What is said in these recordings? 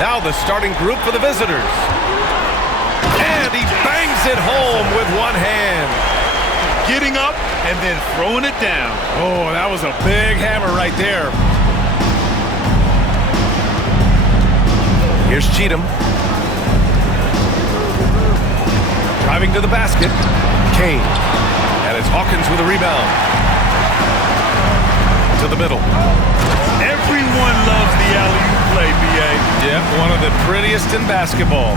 Now the starting group for the visitors. And he bangs it home with one hand. Getting up and then throwing it down. Oh, that was a big hammer right there. Here's Cheatham. Driving to the basket. Kane. And it's Hawkins with a rebound. To the middle. Everyone loves the alley-oop play, B.A. Yep, one of the prettiest in basketball.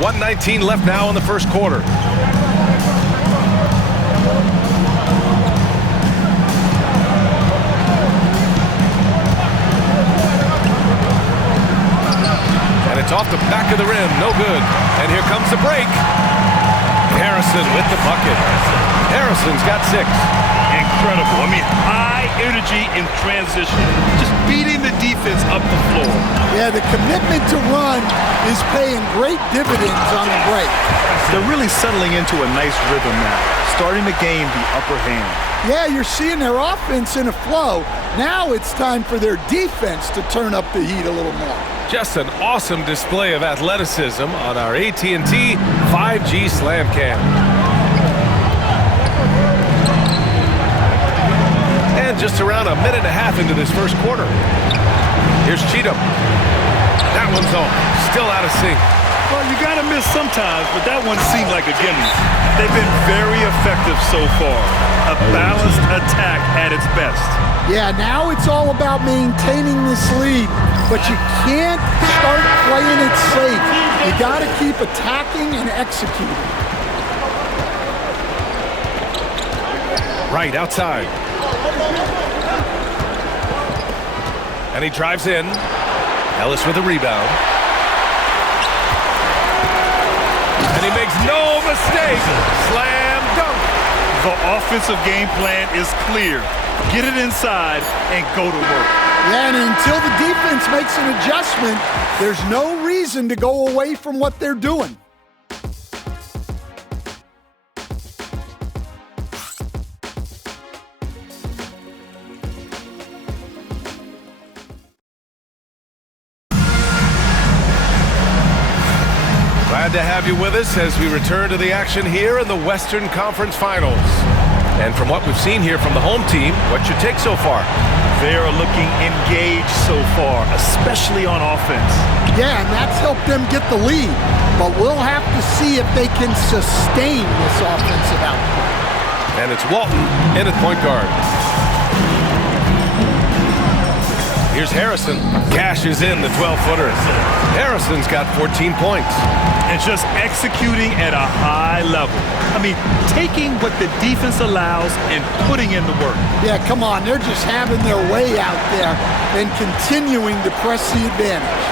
1:19 left now in the first quarter. And it's off the back of the rim, no good. And here comes the break. Harrison with the bucket. Harrison's got 6. Incredible. I mean, high energy in transition. Just beating the defense up the floor. Yeah, the commitment to run is paying great dividends on the break. They're really settling into a nice rhythm now, starting to gain the upper hand. Yeah, you're seeing their offense in a flow. Now it's time for their defense to turn up the heat a little more. Just an awesome display of athleticism on our AT&T 5G Slam Cam. And just around a minute and a half into this first quarter. Here's Cheatham. That one's off. Still out of sync. Well, you got to miss sometimes, but that one seemed like a gimme. They've been very effective so far. A balanced attack at its best. Yeah, now it's all about maintaining this lead, but you can't start playing it safe. You got to keep attacking and executing. Right outside. And he drives in. Ellis with a rebound. And he makes no mistake. Slam dunk. The offensive game plan is clear. Get it inside and go to work. Yeah, and until the defense makes an adjustment, there's no reason to go away from what they're doing. Glad to have you with us as we return to the action here in the Western Conference Finals. And from what we've seen here from the home team, what's your take so far? They are looking engaged so far, especially on offense. Yeah, and that's helped them get the lead. But we'll have to see if they can sustain this offensive output. And it's Walton in at point guard. Here's Harrison. Cashes in the 12-footer. Harrison's got 14 points. And just executing at a high level. I mean, taking what the defense allows and putting in the work. Yeah, come on. They're just having their way out there and continuing to press the advantage.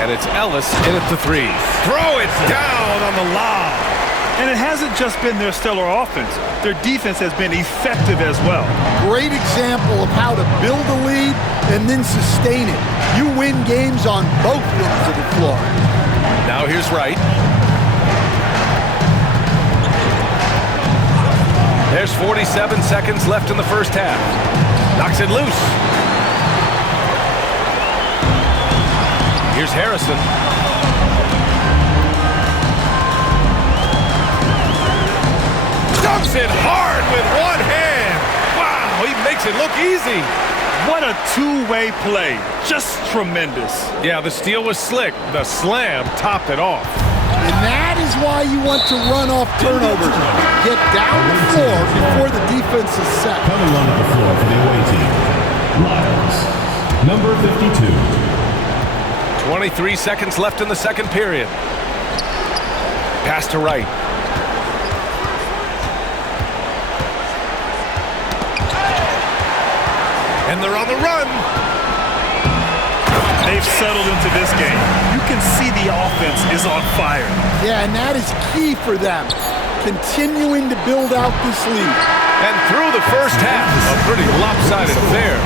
And it's Ellis in at the 3. Throw it down on the lob. And it hasn't just been their stellar offense. Their defense has been effective as well. Great example of how to build a lead and then sustain it. You win games on both ends of the floor. Now here's Wright. There's 47 seconds left in the first half. Knocks it loose. Here's Harrison. Dunks it hard with one hand. Wow, he makes it look easy. What a two-way play. Just tremendous. Yeah, the steal was slick. The slam topped it off. And that is why you want to run off turnovers. Get down the floor before the defense is set. Coming onto the floor for the away team, Lyles, number 52. 23 seconds left in the second period. Pass to Wright. And they're on the run. They've settled into this game. You can see the offense is on fire. Yeah, and that is key for them. Continuing to build out this lead. And through the first half, a pretty lopsided affair.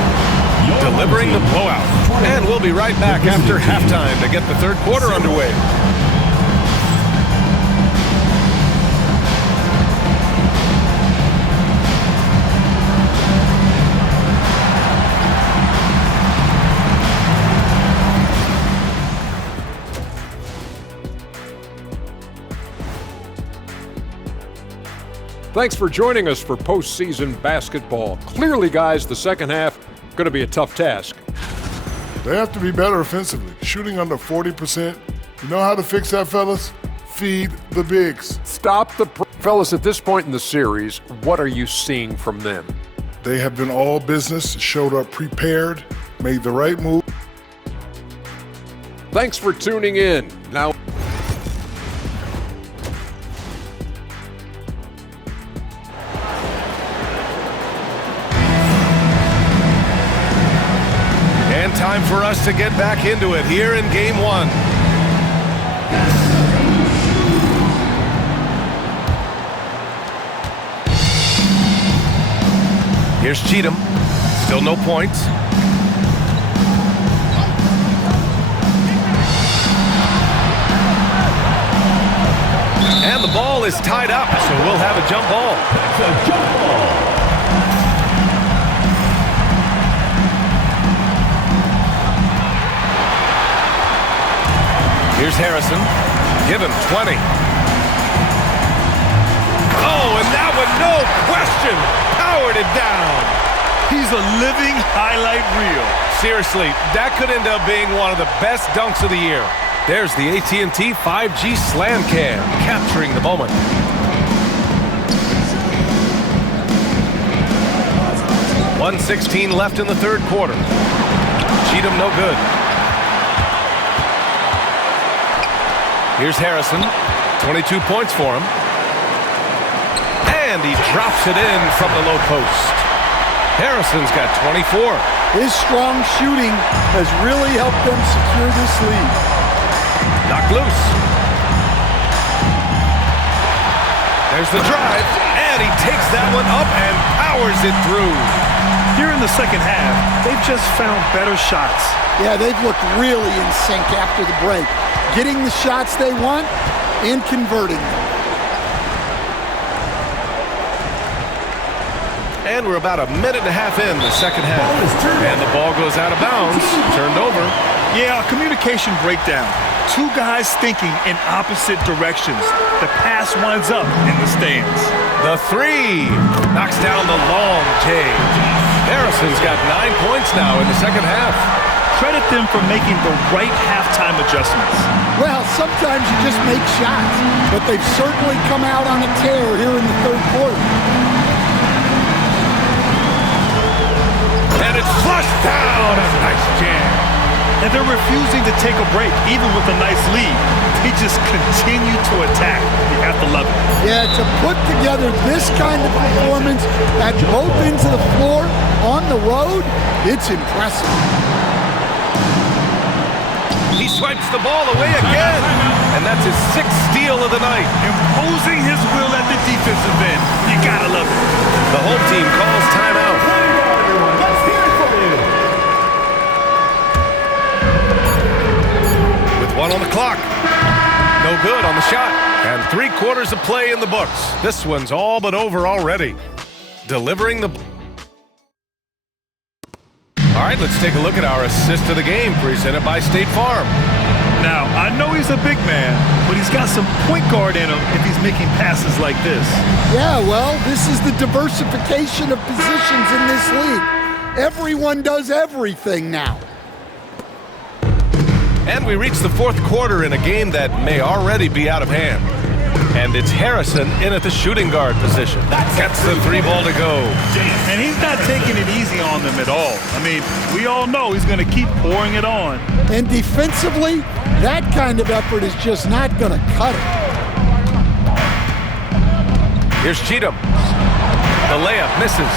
Delivering the blowout. And we'll be right back after halftime to get the third quarter underway. Thanks for joining us for postseason basketball. Clearly, guys, the second half going to be a tough task. They have to be better offensively. Shooting under 40%. You know how to fix that, fellas? Feed the bigs. Stop the fellas at this point in the series. What are you seeing from them? They have been all business, showed up prepared, made the right move. Thanks for tuning in. Now, and time for us to get back into it here in game one. Here's Cheatham. Still no points. And the ball is tied up, so we'll have a jump ball. That's a jump ball. Here's Harrison. Give him 20. Oh, and that one, no question, powered it down. He's a living highlight reel. Seriously, that could end up being one of the best dunks of the year. There's the AT&T 5G Slam Cam, capturing the moment. .116 left in the third quarter. Cheatham no good. Here's Harrison, 22 points for him. And he drops it in from the low post. Harrison's got 24. His strong shooting has really helped them secure this lead. Knocked loose. There's the drive, and he takes that one up and powers it through. Here in the second half, they've just found better shots. Yeah, they've looked really in sync after the break, getting the shots they want and converting them. And we're about a minute and a half in the second half. And the ball goes out of bounds, turned over. Yeah, communication breakdown. Two guys thinking in opposite directions. The pass winds up in the stands. The three knocks down the long J. Harrison's got 9 points now in the second half. Credit them for making the right halftime adjustments. Well, sometimes you just make shots, but they've certainly come out on a tear here in the third quarter. And it's flushed down. A nice jam. And they're refusing to take a break, even with a nice lead. They just continue to attack. You have to love it. Yeah, to put together this kind of performance at both ends of the floor on the road, it's impressive. He swipes the ball away again. And that's his 6th steal of the night. Imposing his will at the defensive end. You gotta love it. The home team calls timeout. Let's hear it from you. With 1 on the clock. No good on the shot. And 3/4 of play in the books. This one's all but over already. Delivering the... All right, let's take a look at our assist of the game presented by State Farm. Now, I know he's a big man, but he's got some point guard in him if he's making passes like this. Yeah, well, this is the diversification of positions in this league. Everyone does everything now. And we reach the fourth quarter in a game that may already be out of hand. And it's Harrison in at the shooting guard position. Gets the 3 ball to go. And he's not taking it easy on them at all. I mean, we all know he's going to keep pouring it on. And defensively, that kind of effort is just not going to cut it. Here's Cheatham. The layup misses.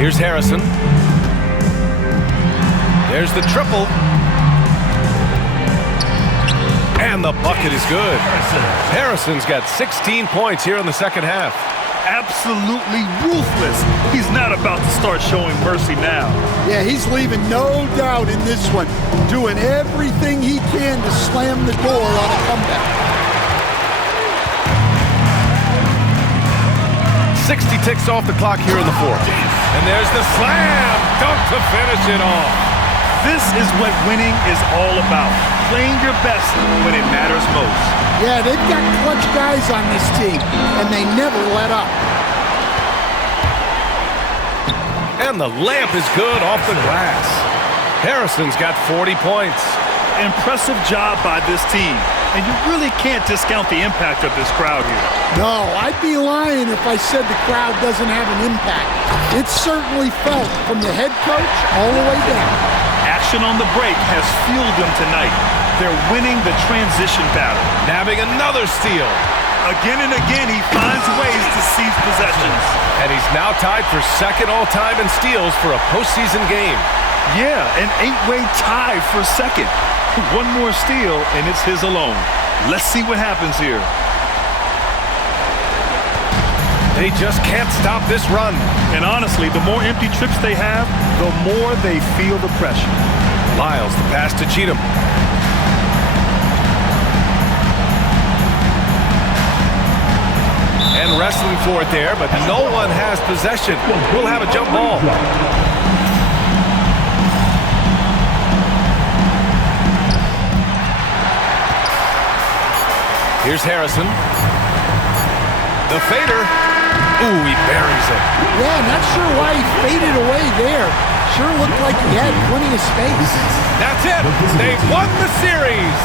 Here's Harrison. There's the triple. And the bucket is good. Harrison's got 16 points here in the second half. Absolutely ruthless. He's not about to start showing mercy now. Yeah, he's leaving no doubt in this one, doing everything he can to slam the door on a comeback. 60 ticks off the clock here in the fourth. And there's the slam dunk to finish it off. This is what winning is all about. playing your best when it matters most. Yeah, they've got clutch guys on this team, and they never let up. And the layup is good off the glass. Harrison's got 40 points. Impressive job by this team. And you really can't discount the impact of this crowd here. No, I'd be lying if I said the crowd doesn't have an impact. It's certainly felt from the head coach all the way down. Action on the break has fueled them tonight. They're winning the transition battle. Nabbing another steal. Again and again, he finds ways to seize possessions. And he's now tied for second all-time in steals for a postseason game. Yeah, an 8-way tie for second. One more steal, and it's his alone. Let's see what happens here. They just can't stop this run. And honestly, the more empty trips they have, the more they feel the pressure. Lyles, the pass to Cheatham. And wrestling for it there, but no one has possession. We'll have a jump ball. Here's Harrison. The fader. Ooh, he buries it. Yeah, not sure why he faded away there. Sure looked like he had plenty of space. That's it. They've won the series.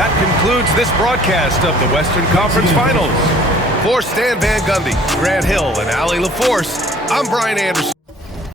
That concludes this broadcast of the Western Conference Finals. For Stan Van Gundy, Grant Hill, and Allie LaForce, I'm Brian Anderson.